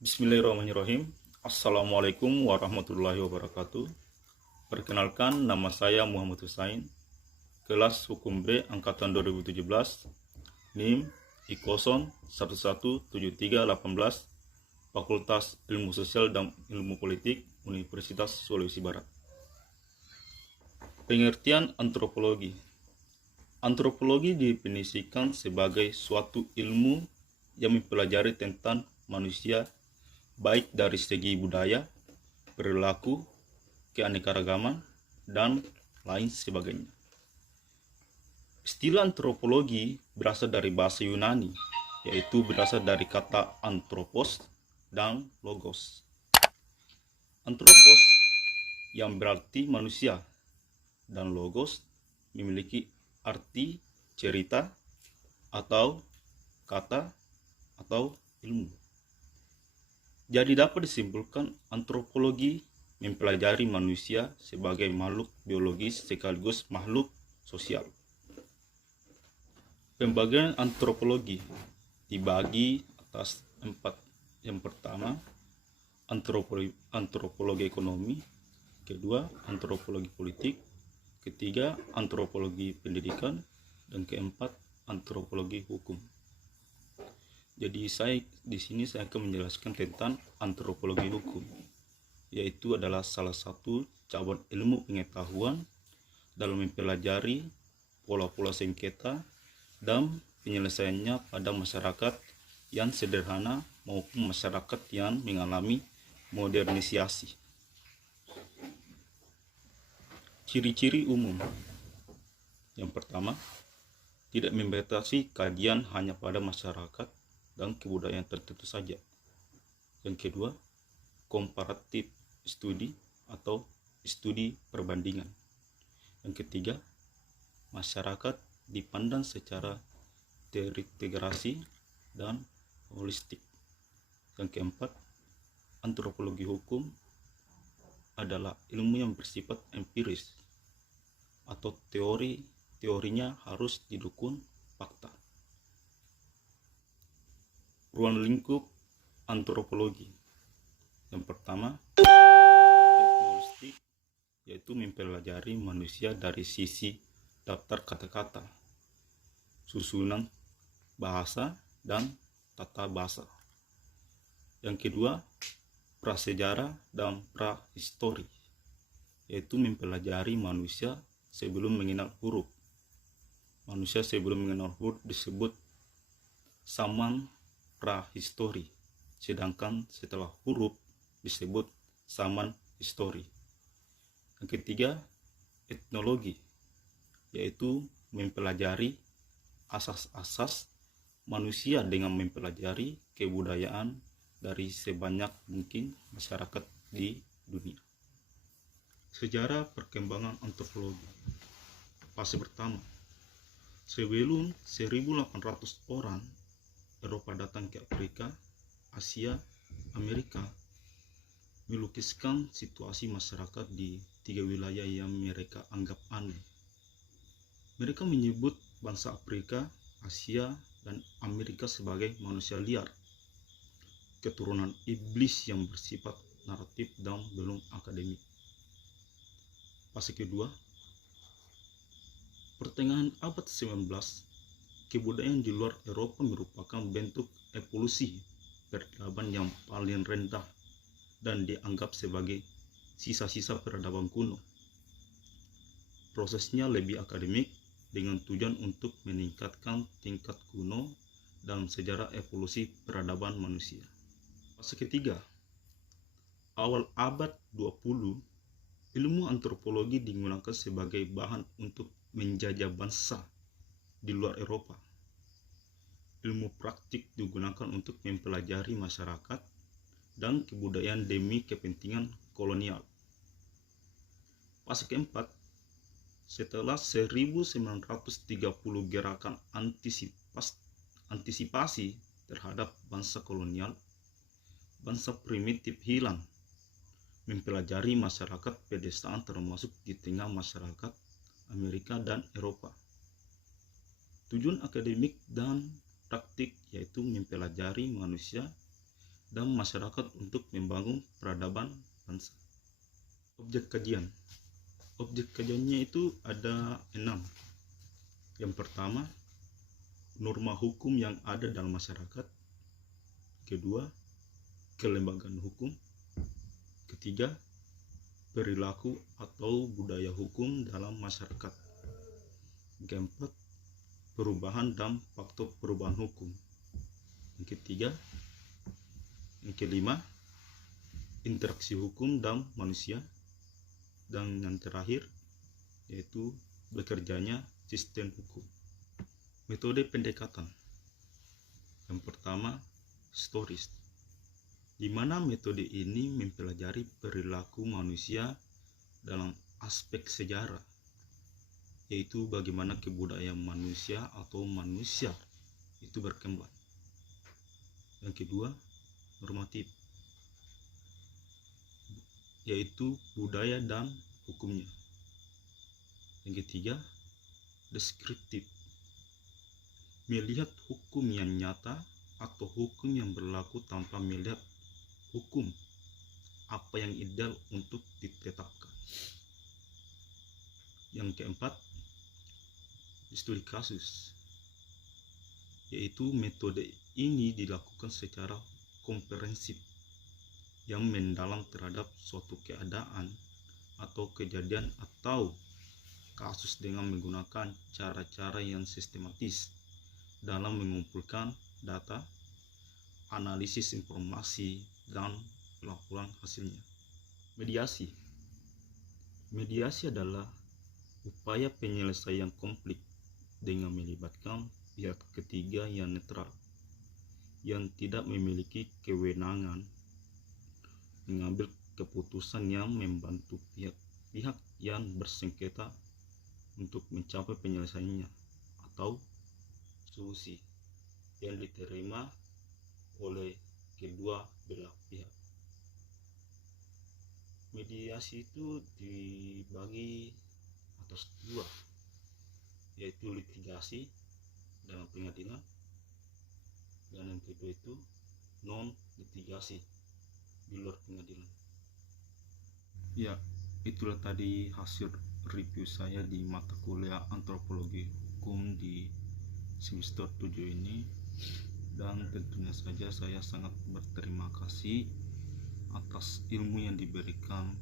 Bismillahirrahmanirrahim. Assalamualaikum warahmatullahi wabarakatuh. Perkenalkan, nama saya Muhammad Husain, kelas Hukum B Angkatan 2017, NIM I0 117318, Fakultas Ilmu Sosial dan Ilmu Politik, Universitas Sulawesi Barat. Pengertian antropologi. Antropologi didefinisikan sebagai suatu ilmu yang mempelajari tentang manusia baik dari segi budaya, perilaku, keanekaragaman, dan lain sebagainya. Istilah antropologi berasal dari bahasa Yunani, yaitu berasal dari kata anthropos dan logos. Anthropos yang berarti manusia dan logos memiliki arti cerita atau kata atau ilmu. Jadi dapat disimpulkan antropologi mempelajari manusia sebagai makhluk biologis sekaligus makhluk sosial. Pembagian antropologi dibagi atas 4. Yang pertama, antropologi ekonomi, kedua, antropologi politik, ketiga, antropologi pendidikan, dan keempat, antropologi hukum. Jadi di sini saya akan menjelaskan tentang antropologi hukum, yaitu adalah salah satu cabang ilmu pengetahuan dalam mempelajari pola-pola sengketa dan penyelesaiannya pada masyarakat yang sederhana maupun masyarakat yang mengalami modernisasi. Ciri-ciri umum. Yang pertama, tidak membatasi kajian hanya pada masyarakat dan kebudayaan tertentu saja. Yang kedua, comparative study atau studi perbandingan. Yang ketiga, masyarakat dipandang secara terintegrasi dan holistik. Yang keempat, antropologi hukum adalah ilmu yang bersifat empiris atau teorinya harus didukung fakta. Ruang lingkup antropologi. Yang pertama, etnologistik, yaitu mempelajari manusia dari sisi daftar kata-kata, susunan bahasa, dan tata bahasa. Yang kedua, prasejarah dan prahistori, yaitu mempelajari manusia sebelum mengenal huruf. Manusia sebelum mengenal huruf disebut zaman prahistori, sedangkan setelah huruf disebut zaman histori. Yang ketiga, etnologi, yaitu mempelajari asas-asas manusia dengan mempelajari kebudayaan dari sebanyak mungkin masyarakat di dunia. Sejarah perkembangan antropologi. Fase pertama, sebelum 1800 orang Eropa datang ke Afrika, Asia, Amerika, melukiskan situasi masyarakat di 3 wilayah yang mereka anggap aneh. Mereka menyebut bangsa Afrika, Asia, dan Amerika sebagai manusia liar, keturunan iblis yang bersifat naratif dan belum akademik. Fase kedua, pertengahan abad 19, kebudayaan di luar Eropa merupakan bentuk evolusi peradaban yang paling rendah dan dianggap sebagai sisa-sisa peradaban kuno. Prosesnya lebih akademik dengan tujuan untuk meningkatkan tingkat kuno dalam sejarah evolusi peradaban manusia. Fase ketiga, awal abad 20, ilmu antropologi digunakan sebagai bahan untuk menjajah bangsa di luar Eropa. Ilmu praktik digunakan untuk mempelajari masyarakat dan kebudayaan demi kepentingan kolonial. Fase keempat, setelah 1930 gerakan antisipasi terhadap bangsa kolonial, bangsa primitif hilang, mempelajari masyarakat pedesaan termasuk di tengah masyarakat Amerika dan Eropa. Tujuan akademik dan praktik yaitu mempelajari manusia dan masyarakat untuk membangun peradaban bangsa. Objek kajian. Objek kajiannya itu ada 6. Yang pertama, norma hukum yang ada dalam masyarakat. Kedua, kelembagaan hukum. Ketiga, perilaku atau budaya hukum dalam masyarakat. Keempat, perubahan dan faktor perubahan hukum. Yang kelima, interaksi hukum dan manusia. Dan yang terakhir, yaitu bekerjanya sistem hukum. Metode pendekatan. Yang pertama, historis, di mana metode ini mempelajari perilaku manusia dalam aspek sejarah, yaitu bagaimana kebudayaan manusia atau manusia itu berkembang. Yang kedua, normatif, yaitu budaya dan hukumnya. Yang ketiga, deskriptif, melihat hukum yang nyata atau hukum yang berlaku tanpa melihat hukum apa yang ideal untuk ditetapkan. Yang keempat, studi kasus, yaitu metode ini dilakukan secara komprehensif yang mendalam terhadap suatu keadaan atau kejadian atau kasus dengan menggunakan cara-cara yang sistematis dalam mengumpulkan data, analisis informasi, dan laporan hasilnya. Mediasi. Mediasi adalah upaya penyelesaian konflik dengan melibatkan pihak ketiga yang netral, yang tidak memiliki kewenangan mengambil keputusan yang membantu pihak yang bersengketa untuk mencapai penyelesaiannya atau solusi yang diterima oleh kedua belah pihak. Mediasi itu dibagi atas 2, yaitu litigasi dalam pengadilan, dan yang kedua itu non litigasi di luar pengadilan. Ya, itulah tadi hasil review saya di mata kuliah antropologi hukum di semester 7 ini, dan tentunya saja saya sangat berterima kasih atas ilmu yang diberikan